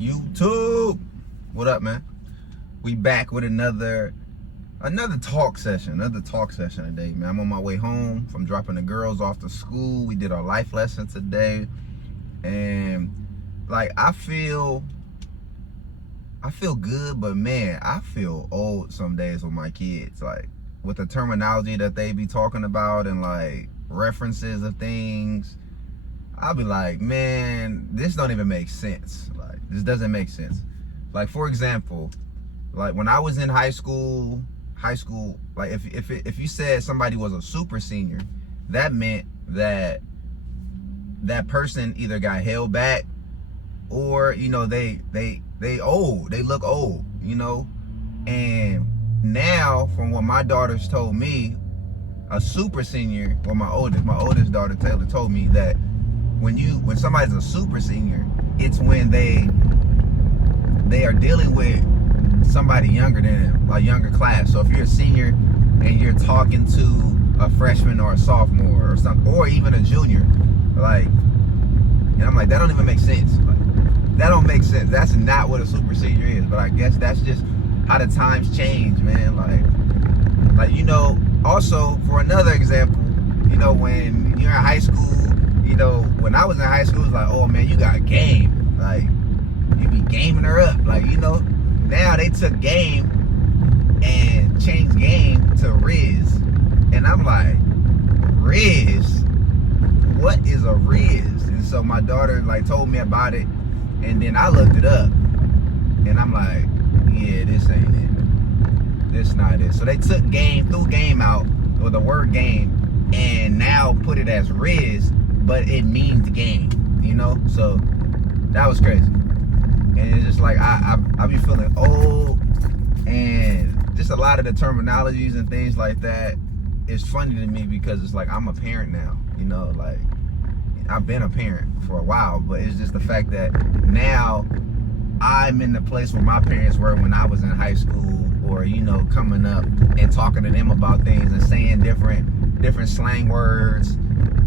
YouTube, what up, man? We back with another talk session today, man. I'm on my way home from dropping the girls off to school. We did our life lesson today, and like I feel good, but man, I feel old some days with my kids, like with the terminology that they be talking about and like references of things. I'll be like, man, this don't even make sense. Like, this doesn't make sense. Like, for example, like when I was in high school, like if you said somebody was a super senior, that meant that that person either got held back or, you know, they old, they look old, you know. And now, from what my daughters told me, a super senior, well, my oldest daughter Taylor told me that when somebody's a super senior, it's when they are dealing with somebody younger than them, a younger class. So if you're a senior and you're talking to a freshman or a sophomore or something, or even a junior, like, and I'm like, that don't even make sense. Like, that don't make sense. That's not what a super senior is. But I guess that's just how the times change, man. Like you know. Also, for another example, you know, when you're in high school, you know, when I was in high school, it was like, oh man, you got game. Like, you be gaming her up. Like, you know, now they took game and changed game to Riz. And I'm like, Riz? What is a Riz? And so my daughter like told me about it, and then I looked it up. And I'm like, yeah, this ain't it. This not it. So they took game, threw game out, or the word game, and now put it as Riz, but it means game, you know? So that was crazy. And it's just like I be feeling old, and just a lot of the terminologies and things like that is funny to me because it's like I'm a parent now, you know, like I've been a parent for a while, but it's just the fact that now I'm in the place where my parents were when I was in high school, or, you know, coming up and talking to them about things and saying different slang words,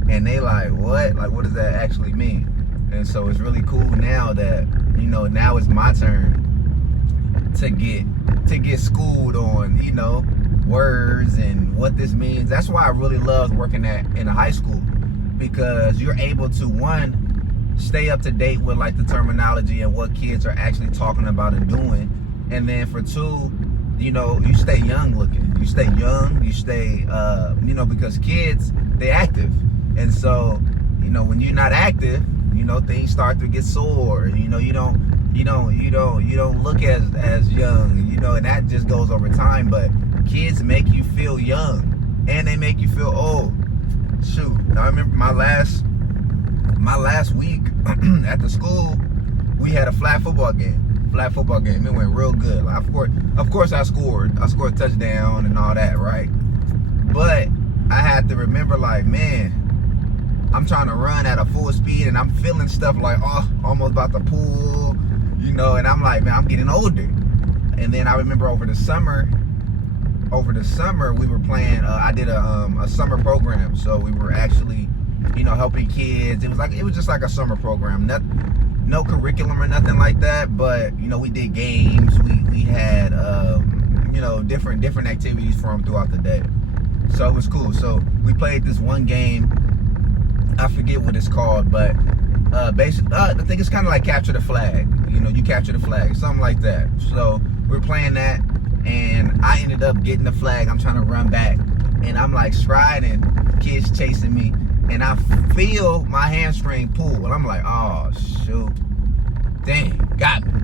and they like, what? Like, what does that actually mean? And so it's really cool now that, you know, now it's my turn to get schooled on, you know, words and what this means. That's why I really loved working in a high school, because you're able to, one, stay up to date with like the terminology and what kids are actually talking about and doing, and then for two, you know, you stay young looking, you stay, you know, because kids, they active, and so, you know, when you're not active, you know, things start to get sore, you know, you don't look as young, you know, and that just goes over time. But kids make you feel young, and they make you feel old. Shoot, I remember my last week at the school, we had a flag football game. It went real good. Like, of course I scored a touchdown and all that, right? But I had to remember, like, man, I'm trying to run at a full speed, and I'm feeling stuff like, oh, almost about to pull, you know, and I'm like, man, I'm getting older. And then I remember over the summer we were playing, I did a summer program, so we were actually, you know, helping kids. It was just like a summer program, no curriculum or nothing like that, but, you know, we did games, we had, you know, different activities for them throughout the day. So it was cool. So we played this one game, I forget what it's called, but basically, I think it's kind of like capture the flag. You know, you capture the flag, something like that. So we're playing that, and I ended up getting the flag. I'm trying to run back, and I'm like striding, kids chasing me, and I feel my hamstring pull, and I'm like, oh shoot, dang, got me.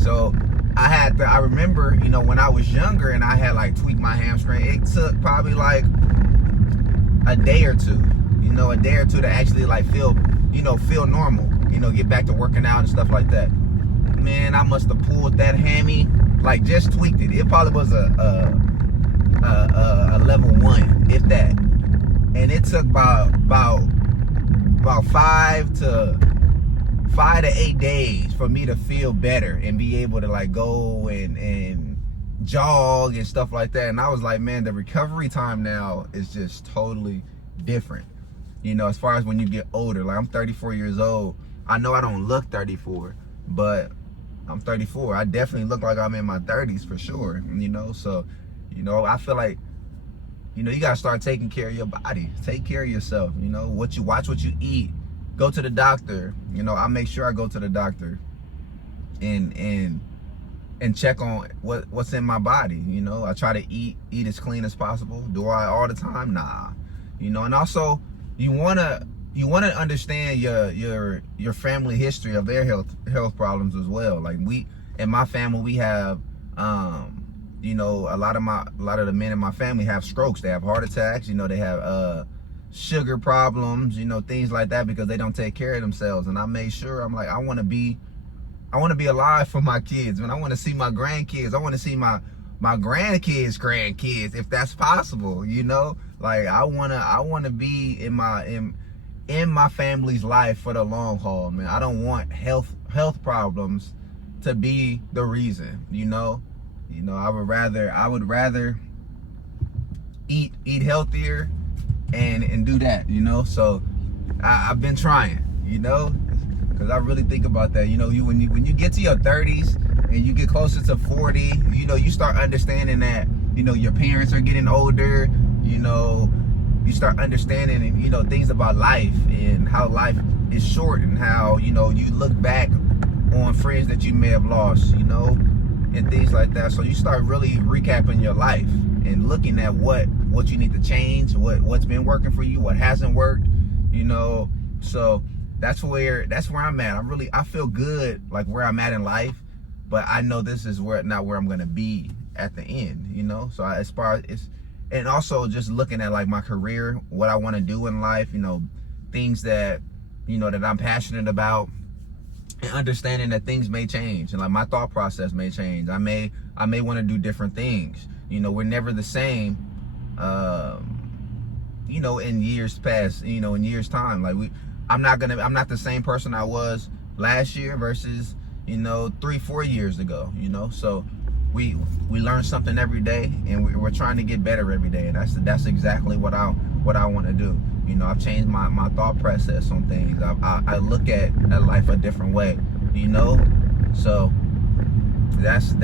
So I remember, you know, when I was younger and I had like tweaked my hamstring, it took probably like a day or two to actually like feel normal, you know, get back to working out and stuff like that. Man, I must have pulled that hammy, like just tweaked it. It probably was a level 1, if that. And it took about 5 to 8 days for me to feel better and be able to like go and jog and stuff like that. And I was like, man, the recovery time now is just totally different. You know, as far as when you get older, like I'm 34 years old. I know I don't look 34, but I'm 34. I definitely look like I'm in my 30s for sure, you know? So, you know, I feel like, you know, you gotta start taking care of your body. Take care of yourself, you know? Watch what you eat. Go to the doctor. You know, I make sure I go to the doctor and check on what's in my body, you know? I try to eat as clean as possible. Do I all the time? Nah. You know, and also you wanna understand your family history of their health problems as well. Like in my family, we have you know, a lot of the men in my family have strokes. They have heart attacks. You know, they have sugar problems. You know, things like that because they don't take care of themselves. And I made sure I'm like, I want to be alive for my kids, man. I want to see my grandkids. I want to see my grandkids, if that's possible. You know, like I wanna be in my family's life for the long haul, man. I don't want health problems to be the reason, you know. You know, I would rather eat healthier and do that, you know. So I've been trying, you know, because I really think about that. You know, when you get to your 30s and you get closer to 40, you know, you start understanding that, you know, your parents are getting older. You know, you start understanding, you know, things about life and how life is short and how, you know, you look back on friends that you may have lost, you know, and things like that. So you start really recapping your life and looking at what you need to change, what's been working for you, what hasn't worked, you know. So that's where I'm at. I feel good like where I'm at in life, but I know this is not where I'm gonna be at the end, you know. So as far as and also just looking at like my career, what I want to do in life, you know, things that, you know, that I'm passionate about, and understanding that things may change and like my thought process may change. I may want to do different things. You know, we're never the same, you know, in years past, you know, in years time. Like I'm not the same person I was last year versus, you know, 3-4 years ago, you know. So we learn something every day, and we're trying to get better every day, and that's exactly what I want to do. You know, I've changed my thought process on things. I look at life a different way, you know. So that's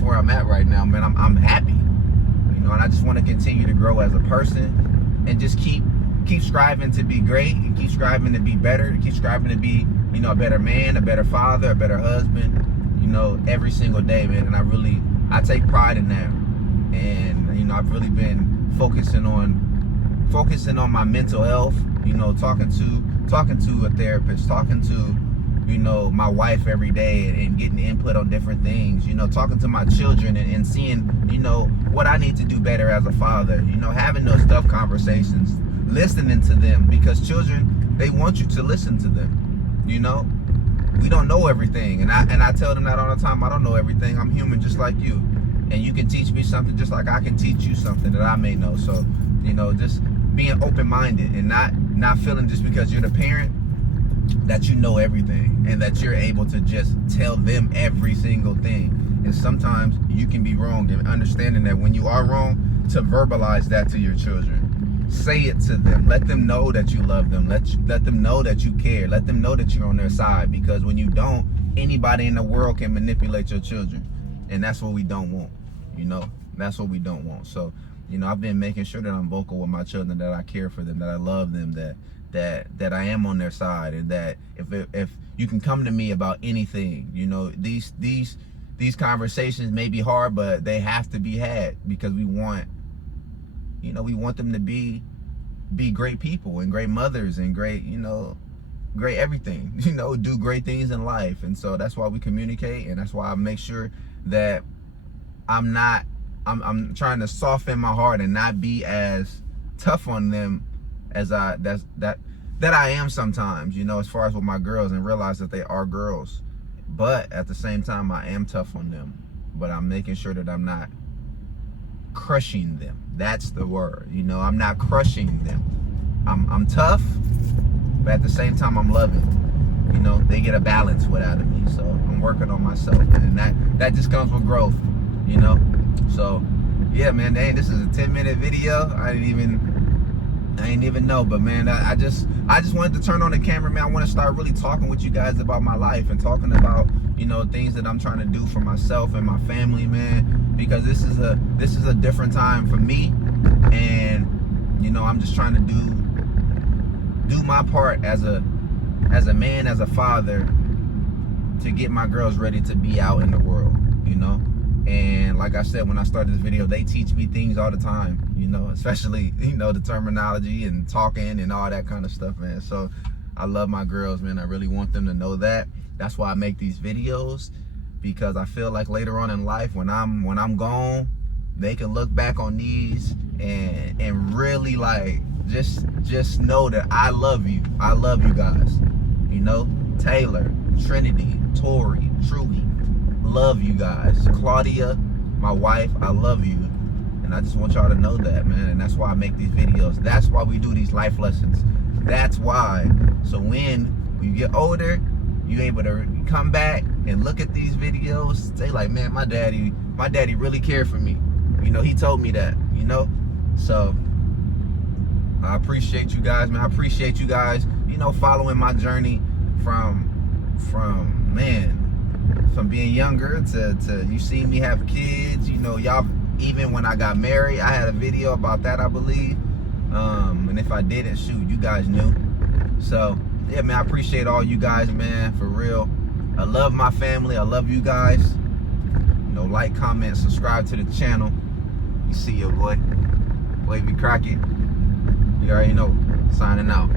where I'm at right now, man. I'm happy, you know, and I just want to continue to grow as a person and just keep striving to be great and keep striving to be better, keep striving to be, you know, a better man, a better father, a better husband, you know, every single day, man. And I take pride in that. And, you know, I've really been focusing on my mental health, you know, talking to a therapist, talking to, you know, my wife every day and getting input on different things, you know, talking to my children and seeing, you know, what I need to do better as a father, you know, having those tough conversations, listening to them, because children, they want you to listen to them, you know. We don't know everything, and I tell them that all the time. I don't know everything. I'm human just like you, and you can teach me something just like I can teach you something that I may know. So, you know, just being open-minded and not feeling just because you're the parent that you know everything and that you're able to just tell them every single thing. And sometimes you can be wrong, and understanding that when you are wrong, to verbalize that to your children. Say it to them. Let them know that you love them. Let them know that you care. Let them know that you're on their side, because when you don't, anybody in the world can manipulate your children, and that's what we don't want, you know. That's what we don't want. So, you know, I've been making sure that I'm vocal with my children, that I care for them, that I love them, that I am on their side, and that if you can come to me about anything, you know, these conversations may be hard, but they have to be had, because we want them to be great people and great mothers and great, you know, great everything, you know, do great things in life. And so that's why we communicate, and that's why I make sure that I'm trying to soften my heart and not be as tough on them as I am sometimes, you know, as far as with my girls, and realize that they are girls. But at the same time, I am tough on them, but I'm making sure that I'm not crushing them. That's the word, you know. I'm not crushing them. I'm tough, but at the same time I'm loving. You know, they get a balance without me. So I'm working on myself, and that just comes with growth, you know. So yeah, man, dang, this is a 10-minute video. I didn't even know, but man, I just wanted to turn on the camera, man. I want to start really talking with you guys about my life and talking about, you know, things that I'm trying to do for myself and my family, man, because this is a different time for me, and you know, I'm just trying to do my part as a man, as a father, to get my girls ready to be out in the world, you know. And like I said when I started this video, they teach me things all the time, you know, especially, you know, the terminology and talking and all that kind of stuff, man. So I love my girls, man. I really want them to know that. That's why I make these videos, because I feel like later on in life, when I'm gone, they can look back on these and really like just know that I love you. I love you guys. You know, Taylor, Trinity, Tori, Trudy, love you guys. Claudia, my wife, I love you. And I just want y'all to know that, man. And that's why I make these videos. That's why we do these life lessons. That's why. So when you get older, you're able to come back and look at these videos, say like, man, my daddy really cared for me. You know, he told me that, you know? So I appreciate you guys, man. I appreciate you guys, you know, following my journey from being younger to you see me have kids, you know, y'all, even when I got married, I had a video about that, I believe. And if I didn't, shoot, you guys knew. So yeah, man, I appreciate all you guys, man, for real. I love my family. I love you guys. You know, like, comment, subscribe to the channel. You see your boy, Wavy Crockett. You already know, signing out.